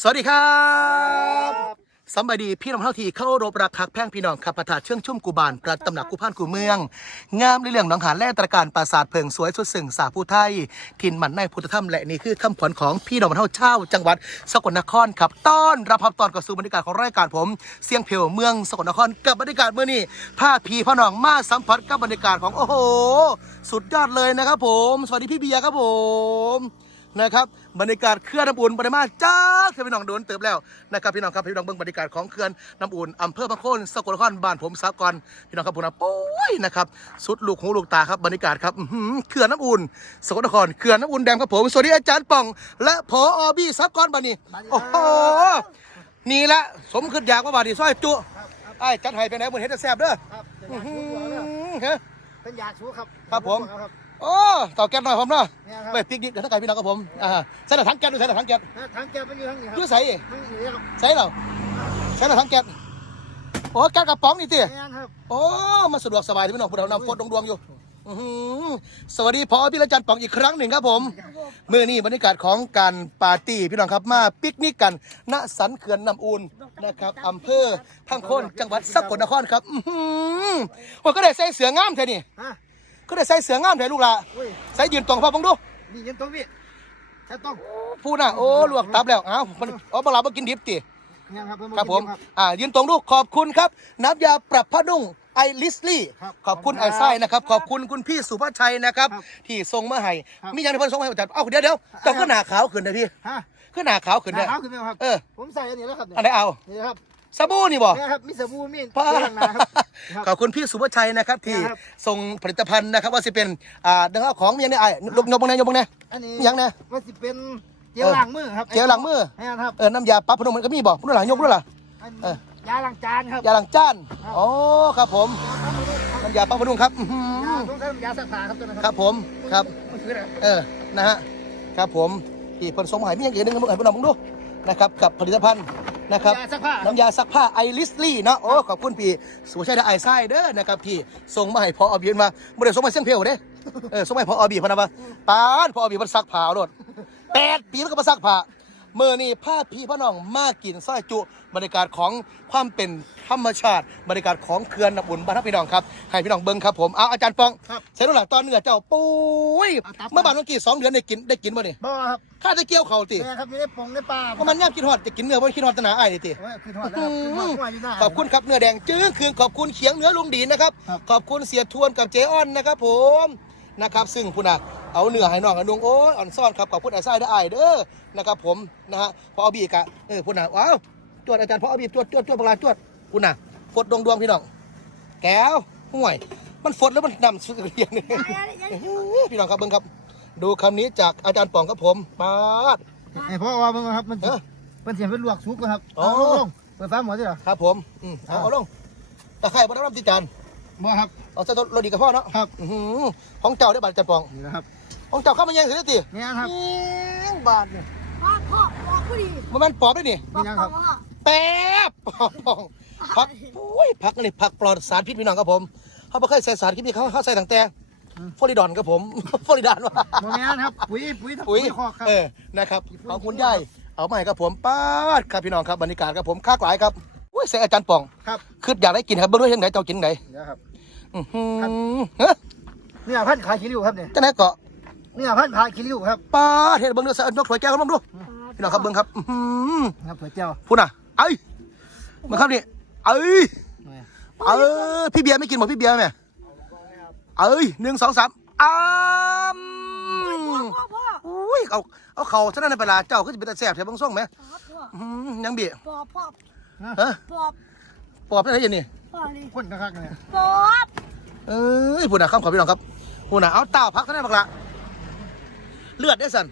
สวัสดีครับสำบดีพี่น้องเท่าทีเข้ารบรักคักแพ่งพี่น้องขับประทาเชื่องชุ่มกูบานประตำหนักกูพานกูเมือง งามในเรื่องหนองหานแล่ตระการปราสาทเพิงสวยสุดสึ่งสาผู้ไทยถิ่นหมันในพุทธธรรมและนี่คือคำขวัญของพี่น้องเท่าเช่าจังหวัดสกลนครครับต้อนรับพับตอนกับสู่บรรยากาศของรายการผม เสียงเพลวเมืองสกลนครกับบรรยากาศเมื่อนี้ผ้าพีพ่อน้องมาสัมผัสกับบรรยากาศของโอ้โห สุดยอดเลยนะครับผม สวัสดีพี่เบียร์ครับผม นะครับบรรยากาศเขื่อนน้ำอุ่นปริมาจ้าเขื่อนพี่น้องโดนเติบแล้วนะครับพี่น้องครับพี่น้องเบิ่งบรรยากาศของเขื่อนน้ำอุ่นอำเภอพระโคนสกลนครบ้านผมสากรพี่น้องครับผมนะโอ้ยนะครับสุดลูกหูลูกตาครับบรรยากาศครับเขื่อนน้ำอุ่นสกลนครเขื่อนน้ำอุ่นแดงครับผมสวัสดีอาจารย์ป่อง และพออบี้สากรบันนี้โอ้โหนี่ละสมขึ้นอยากว่าบาดนีซอยจุไอ้จัดให้ไปไหนบนเฮ็ดแต่แซ่บเด้อเป็นอยาอสูหืบอยู่แล้วอฮะเป็นยาสูบครับครับผมครับ โอ้เต่าแก๊สหน่อยผมเนาะเนี่ยครับไปปิกนิกกับทักทายพี่น้องครับผมอ่าใส่หน้าถังแก๊สดูใส่หน้าถังแก๊สทางแก้วมันอยู่ทางนี้ครัดูบใส่มันอยู่นี่ครับใส่เราใส่หน้าถังแก๊สโอ้แก๊สกระป๋องนี่ติเนี่ยครับโอ้มาสะดวกสบายที่พี่น้องพวกเรานำโฟดดวงๆอยู่อื้อหือสวัสดีพอพี่ละจันทร์ป๋องอีกครั้งหนึ่งครับผม เมื่อนี้บรรยากาศของการปาร์ตี้พี่น้องครับมาปิกนิกกันณสันเขื่อนน้ำอูนนะครับอำเภอพังโคนจังหวัดสกลนครครับอื้อหือว่าก็ได้ใส่เสืองามแท้นี่ฮะ ก็ได้ใส่เสืองามแท้ลูกหละอุ้ยใส่ยืนตรงพ่อบังดู นี่ยันตรงนี้ใช่ต้องพูดนะโอ้ลวกตับแล้วอ้าวมันอ๋อปลาบ่กินดิบติเนี่ยครับเพิ่นครับผม ครับ อ่า ยืนตรงดูขอบคุณครับ น้ำยาปรับผ้านุ่งไอริสลี่ ครับขอบคุณขไออบคุณไส้ครับนะครับ ขอบคุณคุณพี่สุภาชัยนะครับ ครับที่ส่งมาให้ ครับมีอย่างที่เพิ่นส่งมาให้อาจารย์เอ้าเดี๋ยวเดี๋ยวเจ้าก็หนาขาวขึ้นนะพี่ฮะก็หนาขาวขึ้นหน้าเนี่ย ขาวขึ้นไหมครับเออ ผมใส่อันนี้แล้วครับอันไหนเอา นี่ครับ สบู่นี่บ่เนี่ยครับมีสบู่มีป้าเรื่องหนาครับครับ ขอบคุณพี่สุภาชัยนะครับ ที่ครับส่งผลิตภัณฑ์นะครับ ว่าสิเป็นอ่าดังเอาของมีอย่างนี้ไอ้ยกยกบังแนยกบังแนอันนี้ยังนะ ว่าสิเป็นเจลล้างมือครับเจลล้างมือเนี่ยครับเออน้ำยาปรับผ้านุ่งมันก็มีบ่พุ่นหลังยกพุ่นหลังอันเออ ยาล้างจานครับยาล้างจานครับอ๋อครับผมน้ำยาปรับผ้านุ่งครับอื้อหืยาอต้องใช้ยาสักผ้าครับตัวนั้นครับผมครับ มันคืออะไรเออ นะฮะ ครับผมที่ผลสมหายมีอย่างอื่นหนึงให้พวกเรามึงดูนะครับ กับผลิตภัณฑ์ นะครับยาสักผ้า น้ำยาซักผ้าไอริสลี่เนาะโอ้ขอบคุณพี่สุภาชัยและไอไซเด้อนะครับที่ส่งมาให้พออบีมาบ่ได้ส่งมาเสียงเพลวเด้เออส่งมาให้พออบีพะนะว่าปานพออบีมันซักผ้าเอาโลดแปดปีมันก็มาซักผ้า เมื่อนี่ผ้าพี่พ่อน้องมากินสร้อยจุบรรยากาศของความเป็นธรรมชาติ บรรยากาศของเขื่อนน้ำอุ่นบ้านทับพี่น้องครับให้พี่น้องเบิ้งครับผมเอาอาจารย์ปองครับใส่ดูหลังตอนเนื้อเจ้าปุ้ยเอาตับเมื่อบานเมื่อกี้สองเดือนได้กินได้กินบ่นี่บ่ครับข้าจะเกี่ยวเขาติเนี่ยครับอยู่ในปงในป่าเพราะมันย่ำกินหอดจะกินเนื้อบ่กินหอดตะหนาอ้ายนี่ติโอ้ยคือทอดแล้วครับคือทอดหัวอยู่หน้าขอบคุณครับเนื้อแดงจื้อคืนขอบคุณเขียงเนื้อลุงดีนะครับครับขอบคุณเสียทวนกับเจอ้อนนะครับผมนะครับ ซึ่งพุ่นน่ะ เอาเนื้อให้น้องกับนุงโอ้ยอ่อนซ่อนครับขอบคุณไอ้ไส้เด้อไอ้ายเด้อนะครับผมนะฮะพอเอาบีกะเออพุ่นน่ะว้าวจวดอาจารย์พอเอาบีจวดจวดจวดปลาจวดพุ่นน่ะฟดดวงดวงพี่น้อง แก้วห่วย มันฟดแล้วมันดำสุดเรียงเลยพี่น้องครับเบิ้งครับ ดูคำนี้จากอาจารย์ป่องครับผมปาดไอ้พ่อว่ามึงครับมันเออมันเสียเป็นลวกซุปครับอ๋อเอาลงเปิดฟ้าหมดสิเหรอครับผมอืมเอาเอาลงตะไคร้บนน้ำติจานบ่ครับเอาใส่รถดีกับพ่อเนาะครับของเจ้าได้บาดจันปองนี่นะครับ ของเจ้าเข้ามาแย่งเสียทีเนี่ยครับบาทเนี่ยพ่อพ่อพ่อผู้ดีมันมันปอบด้วยนี่พ่อนี่นะคพ่รัอบพ่อแป๊บปอบปองผักอุ้ยผักนี่ผักปลอดสารพิษพี่น้องครับผมเขาไม่เคยใส่สารพิษนี่เขาเขาใส่ตั้งแต่ฟลอริดอนครับผมฟลอริดานวะโมเมนครับปุ๋ยปุ๋ยอุ้ยคอกครับเออนะครับของคุณยายเอาใหม่ครับผมป้าดครับพี่น้องครับบรรยากาศครับผมค้ากหลายครับอุ้ยใส่อาจารย์ปองครับคืออยากได้กินครับเบิ่งด้วยยังไงเจ้ากินไหนเดี๋ยวครับอือหือเฮ้ยเนี่ยพันธุ์ขายขี้ริ้วครับเนี่ยจังไหนเกาะ เนี่ยพันธุ์ขายขี้ริ้วครับป้าดเห็ดเบิ่งด้วยใส่ยกถ้วยแก้วครับเบิ่งดูพี่น้องครับเบิ่งครับอื้อหือครับถั่วเจียวพูดน่ะเอ้ยมาครับนี่เอ้ยเออพี่เบียร์ไม่กินหมดพี่เบียร์ไหมเอ้ยหนึ่งสองสามอ้ามพ่อพ่ออุ้ยเอาเอาเข่าเท่านั้นในเวลาเจ้าก็จะเป็นตาแสบแถวบางส่งไหมครับพ่ออื้อหือยังเบียพ่อพ่อฮะพ่อปอบได้ยังนี่พ่อนี่คนกระคักเนี่ยพ่อเอ้ยพูดน่ะข้ามขอพี่น้องครับพูดน่ะเอาเต้าพักเท่านั้นบักละ เลือดได้สัน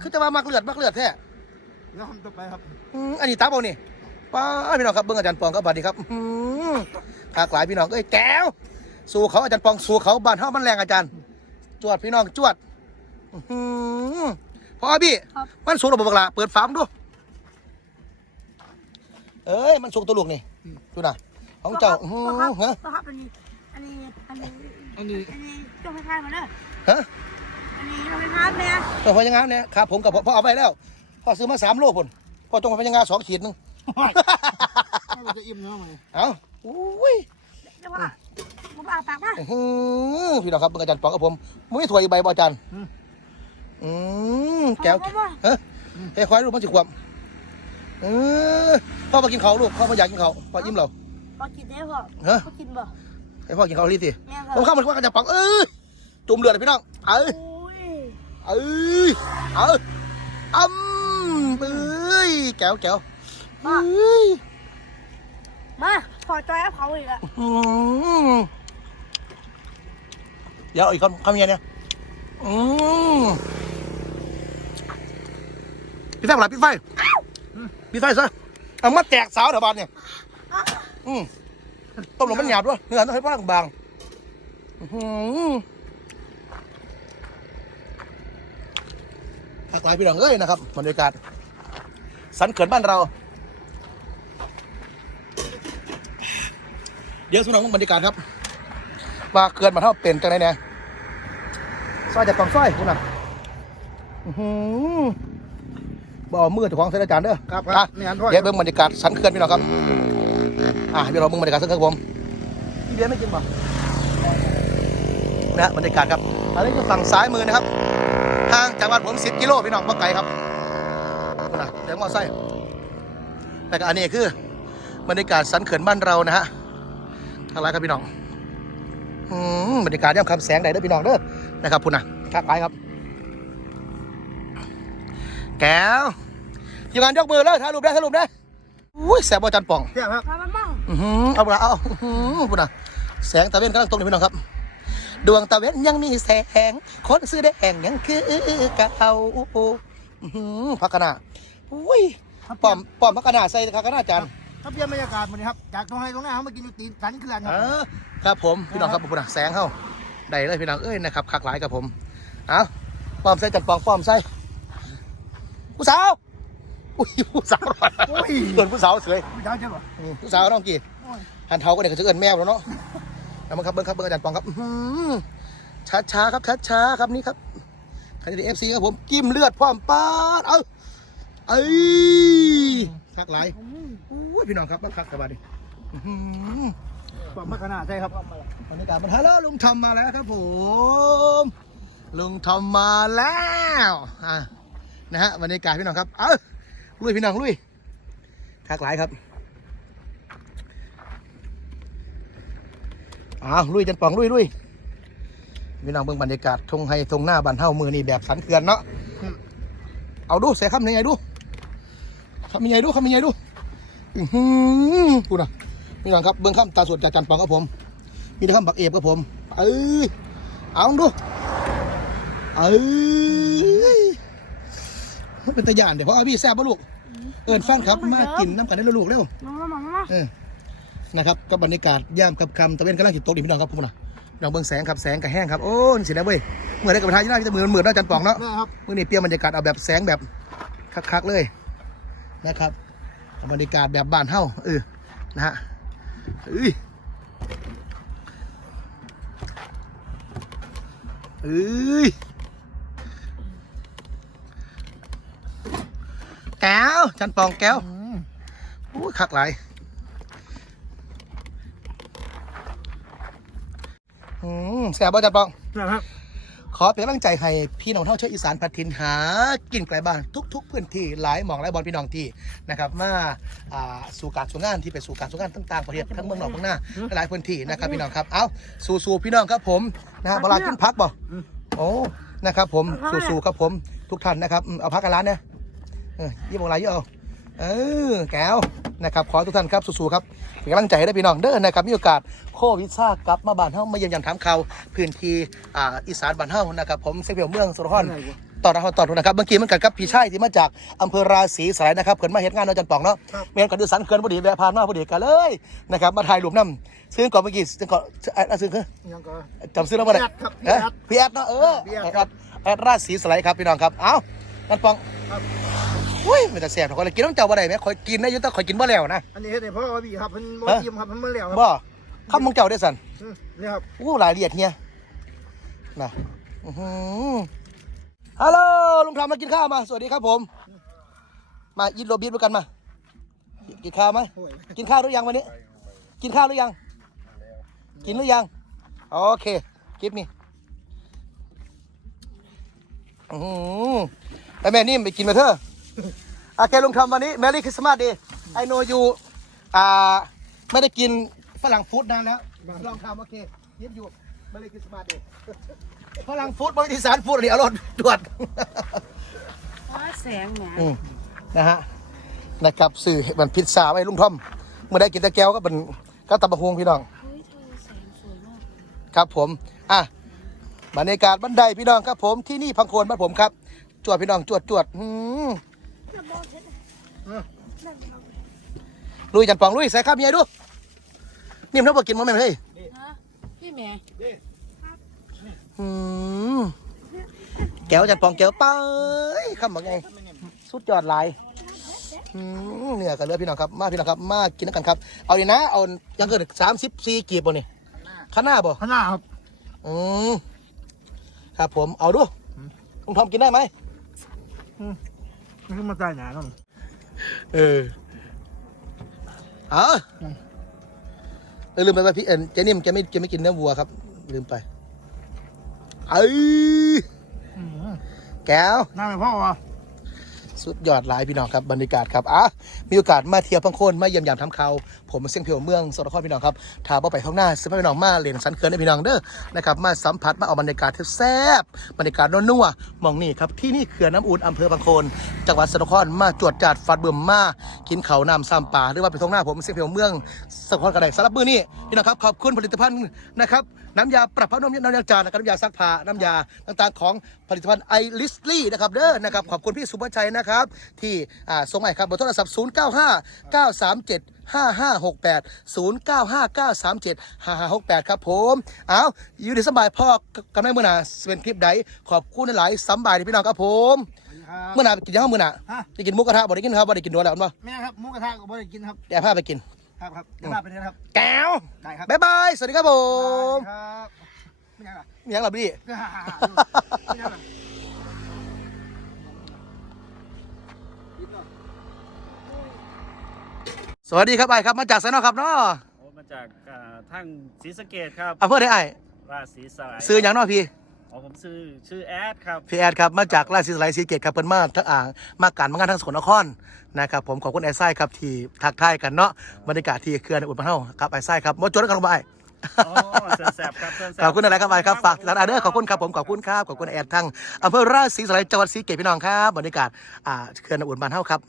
คือจะมามักเลือดมักเลือดแท้แล้วทำต่อไปครับอืมอันนี้ตาเปล่านี่ป้าพี่น้องครับเบิ้งอาจารย์ปองครับบัดนี้ครับอืมขากหลายพี่น้องเอ้ยแก้วสู่เขาอาจารย์ปองสู่เขาบ้านเฮามันแรงอาจารย์ จวดพี่น้องจวดอื้อหือพอพี่ครับมันสูงระบบบักละเปิดฝามนดูเอ้ยมันสูงตัวลูกนี่ดูนะของเจ้าอื้อหืพ่อครับอฮะพ่อครับอันนี้อันนี้อันนี้อันนี้อันนี้เจ้าไฟฟ้ามาเด้อฮะ อันนี้เราไฟฟ้าแม่ตัวพอยังไงเนี่ยครับผมกับพ่อพ่อเอาไปแล้วพ่อซื้อมาสามโลพุ่นพอตรงไปยังงาสองขีดหนึงมันจะอิ่มเนาะมันเอ้าอุ้ยเดี๋ยวพ่อผมอาปากมาอื้อหือพี่น้องครับเป็นอาจารย์ปองกับผมมึงไม่ถวยอีกใบบ่อาจารย์อืมแก้วพ่อพ่อเฮ้ยเฮ้ยควายลูกมันสิความเออพ่อมากินข้าวลูกพ่อมาอยากกินข้าวพ่อยิ้มเราพ่อกินได้พ่อฮะพ่อกินบ่ให้พ่อกินข้าวรีสิแม่คผรัมบเข้ามาว่ากันจะปังเอ้ยจุ่มเลือดเลยพี่น้องเอ้ยโอ้ย เอ้ยเอ้ยอ้ำเอ้ยแก้วแก้วเอ้ยมาพอจอยเอาเขาอีกอะอืมเดี๋ยวอีกคำคำยังไงเนี่ยอืมพี่ไฟหลับพี่ไฟพี่ไฟซะเอามาแจกสาวแถวบ้านเนี่ยอืมต้มหลงมันหยาบด้วยเนื้อต้องให้ป้าบางๆอื้อ หือหลากหลายพี่น้องเอ้ยนะครับบรรยากาศสันเขินบ้านเรา เดี๋ยวสำหรับบรรยากาศครับว่าเกินมาเท่าเป็นจังไดเนี่ยซอยจากกล่องซอยคุณน่ะอื้อหือบ่เอามือเจ้าของเสด็จอาจารย์เด้อครับอะนี่อันพ่อเดี๋ยวเบิ่งบรรยากาศสันเขื่อนพี่น้องครับอะเดี๋ยวเราเบิ่งบรรยากาศสันเขื่อนครับผมพี่เบียร์ไม่กินป่ะนะฮะบรรยากาศครับอันนี้คือฝั่งซ้ายมือนะครับ ห่างจากบ้านผม 10 กิโลพี่น้องบ่ไกลครับคุณน่ะเดี๋ยวมอไซค์แต่ก็อันนี้คือบรรยากาศสันเขื่อนบ้านเรานะฮะอะไรครับพี่น้องอืมบรรยากาศย่ำคำแสงใดเด้อพี่น้องเด้อนะครับพุ่นนะคักไปครับ แก้วทีมงานยกมือเลยถ่ายรูปได้ถ่ายรูปได้อุ้ยแสบบ่จันป่องเที่ยครับมาบ้างบ้างอือหือเอาละเอาอื้อหือพุ่นนะแสงตะเวนกำลังตกเลยพี่น้องครับ ดวงตะเวนยังมีแสง คนซื้อได้แห่งยังคือเก่าอื้อหือพักกะนาอุ้ยป้อมป้อมพักกะนาใส่พักกะนาจานถ้าเปลี่ยนบรรยากาศมันนี่ครับจากตรงไห้ตรงหน้าเขามากินอยู่ตีนสันเขื่อนครับเออครับผมพี่น้องครับผมนะแสงเข้าได้เลยพี่น้องเอ้ยนะครับคักหลายกับผมเอาป้อมใส่จัดปองป้อมใส่ผู้สาวอุ้ยผู้สาวโอ้ยเกินผู้สาวเสยไม่ได้ใช่ป่ะอืมผู้สาวน้องกี่หันเท้าก็เด็กก็จะเอินแมวแล้วเนาะ เอามาครับเบิ้งครับเบิ้งอาจารย์ปองครับช้าช้าครับช้าช้าครับนี่ครับใครจะเอฟซีครับผมกิ้มเลือดพร้อมปาดเอาเอ้ยคักหลายอุ้ยพี่น้องครับบังคับสบายดิอื้อหือปอมมะขนาดใช่ครับบรรยากาศมันฮัลโหลลุงทอมมาแล้วครับผม ลุงทอมมาแล้วอะนะฮะบรรยากาศพี่น้องครับ เอ้าลุยพี่น้องลุยทักหลายครับ อ้าวลุยจันป่องลุยลุยพี่น้องเบิ่งบรรยากาศทงไฮทงหน้าบันเท่ามือนี่แบบสันเขื่อนเนาะเอาดูเสียคำยังไงดูคำยังไงดูคำยังไงดูอือหือกูนะพี่น้องครับเบิ่งคำตาสวดจากจันป่องครับผม มีแต่คำบักเอฟครับผม เอ้ยเอาดูเอ้ยมันเป็นตะยานเดี๋ยวเพราะเอาพี่แซ่บปะลูกเอิญแฟนครับมากินน้ำกันได้แล้วลูกเร็วมามามามาเออ นะครับก็บรรยากาศย่ามกับคำตะเวนกำลังจิตตกดีพี่น้องครับผมนะน้องเบิ่งแสงครับแสงกับแห้งครับโอ้ยสิแล้วเว้ยเมื่อได้กับประธานยี่น่าจะมือมือน่าจันป่องเนาะนี่ครับเมื่อนี้เปรียมบรรยากาศเอาแบบแสงแบบคักๆเลยนะครับบรรยากาศแบบบ้านเฮ้าเออนะฮะเอ้ยเอ้ยแก้วจันปองแก้วอู้คักหลายอืม แซ่บบ่จันปองนะครับขอเป็นกำลังใจให้พี่น้องเท่าเชื้ออีสานพัดทินหา กินไกลบ้านทุก ๆ พื้นที่หลายหมองหลายบอลพี่น้องที่นะครับมาอ่าสู่การสู่งานที่ไปสู่การสู่งานต่างๆประเทศทั้งเมืองนอกเมืองหน้าหลายพื้นที่นะครับพี่น้องครับเอาสู่ๆพี่น้องครับผมนะฮะเวลาขึ้นพักบ่โอ้นะครับผมสู่ๆครับผมทุกท่านนะครับอืมเอาพักกันร้านเนี่ยเออยี่บงไรเยอะเอา เออแก้วนะครับขอทุกท่านครับสู่ๆครับเป็นกำลังใจให้พี่น้องเด้อนะครับมีโอกาสโควิดซ่ากลับมาบ้านเฮามาเยี่ยมยามถามข่าวพื้นที่อ่าอีสานบ้านเฮานะครับผมเซเปียวเมืองสุรพรต่อนะครับต่อทุนนะครับเมื่อกี้มันกัดกับพี่ชายที่มาจากอำเภอราศีสไลนะครับเขินมาเห็นงานเนาะจันป่องเนาะเมียนกันดูสันเขินพอดีแวะผ่านมาพอดีกันเลยนะครับมาถ่ายรูปน้ำซื้อก่อนเมื่อกี้ซื้อก่อนอะซื้อคือยังก็จำซื้อแล้วบ่ได้พี่แอดครับพี่แอดเอ๊ะพี่แอดเนาะเออพี่แอดแอดแอดราศีสไลครับพี่น้องครับเอ้าจันป่อง ครับอุ้ยมันจะแสบเขาเลยกินต้องเจ้าบ่ได้ไหมคอยกินได้อยุ่ต้องคอยกินบ่แล้วนะ อันนี้เฮ็ดให้พ่อพี่ครับเพิ่นบ่ฮะ ยิ้มครับเพิ่นบ่แล้วครับบ่ข้ามมงเจ้าได้สันอืมนี่ครับอู้รายละเอียดเฮียนะอื้อหือฮัลโหลลุงทำมากินข้าวมา สวัสดีครับผม มายินโรบีด้วยกันมา กินข้าวไหม โอ้ยกินข้าวหรือยังวันนี้ กินข้าวหรือยัง กินหรือยัง โอเค คลิปนี้อือหือแต่แม่นิ่มไปกินมาเถอะ โอเคลุงทำวันนี้ Merry Christmas Day I know you อ่าไม่ได้กินฝรั่งฟู้ดนานแล้ว ลองทำโอเคยินอยู่ Merry Christmas Day ฝรั่งฟู้ดบริษัทฟู้ดอันนี้อร่อยตรวจแสงแหมอืมนะฮะนะครับสื่อมันพิซซ่าไว้ลุงทอมเมื่อได้กินแตะแก้วก็เป็นก็ตำบะฮวงพี่น้องเฮ้ยเธอแสงสวยมากเลยครับผม อะบรรยากาศบันไดพี่น้องครับผมที่นี่พังโคนบ้านผมครับ จวดพี่น้องจวดจวดอืม ลุยจันปองลุยใส่ข้าวเมียดูนิ่มน้ำปกินมั้งแม่เฮ้ยฮะพี่แม่อืมแก้วจันปองแก้วไปคำบอกไงสุดยอดหลายอืมเนี่ยกันเลยพี่น้องครับ มาพี่น้องครับ มากินกันครับ เอาดีนะ เอายังเกิดสามสิบสี่กีบบ่นี่ข้างหน้าบ่ข้างหน้าครับ อืมครับผม เอาดูลุงทอมกินได้ไหม นี่คือมาใส่หนาครับเออเอาเออลืมไปว่าพี่เอ็นเจนิ่มแกไม่แกไม่กินเนื้อวัวครับ ลืมไปเอ้ยแก้ว หน้าไม่พ่อวะ สุดยอดหลายพี่น้องครับบรรยากาศครับอะมีโอกาสมาเที่ยวพังโคนมาเยี่ยมยามทำเขาผมเสียงเพียวเมืองสระครพี่น้องครับถ้าบ่ไปข้างหน้าซื้อพี่น้องมาเรียนสันเขื่อนให้พี่น้องเด้อนะครับมาสัมผัสมาเอาบรรยากาศที่แซ่บบรรยากาศนัวๆมองนี่ครับที่นี่เขื่อนน้ำอุ่นอำเภอพังโคนจังหวัดสระครมาจวดจัดฟัดเบิ่มมากินเขาน้ำซ้ำป่าหรือว่าไปท้องหน้าผมเสียงเพียวเมืองสระครกระไดสำหรับมือนี้พี่น้องครับขอบคุณผลิตภัณฑ์นะครับ น้ำยาปรับผ้านุ่มน้ำยาจานนะครับน้ำยาซักผ้าน้ำยาต่างๆของผลิตภัณฑ์ไอริสลี่นะครับเด้อนะครับขอบคุณพี่สุภชัยนะครับ ที่อ่าส่งมาให้ครับเบอร์โทรศัพท์ 0 9 5 9 3 7 5 5 6 8 0 9 5 9 3 7 5 5 6 8 ครับผม เอาอยู่ดีสบายพ่อกำลังมือหนาเป็นคลิปใดขอบคุณหลายๆสำบายดีพี่น้องครับผมครับเมื่อหนาไปกินยังห้องมือหนาฮะจะกินหมุกกระทะบ่ได้กินครับบ่ได้กินดัวแล้วมั้งแม่ครับหมูกระทะก็บ่ได้กินครับเดี๋ยวพาไปกิน ครับครับเดี๋ยวมาเป็นนะครับ แก้วได้ครับบ๊ายบาย สวัสดีครับผมครับไม่ยังอะมียังหลับดีไม่ยังอะสวัสดีครับไอ้ครับ มาจากไซนอกครับเนาะโอ้มาจากอ่าทางศรีสะเกดครับอำเภอไหนไอ้ราศีสลายซื้ออย่างเนาะ พี่อ๋อผมชื่อชื่อแอดครับ พี่แอดครับมาจากราชสีสไลศรีเกตครับเพิ่นมาทั้งอ่างมาการมางานทั้งสกลนครนะครับผมขอบคุณไอ้ไส้ครับที่ทักทายกันเนาะบรรยากาศที่เขื่อนอุดมพระเฮาครับไอ้ไส้ครับมาจดกันลงไปอ๋อเซินแสบครับเซินแสบขอบคุณอะไรครับไอ้ครับฝากร้านอาเดอร์ขอบคุณครับผมขอบคุณครับขอบคุณไอ้แอดทั้งอำเภอราชสีสไลจังหวัดศรีเกตพี่น้องครับบรรยากาศอ่าเขื่อนอุดมพระเฮาครับ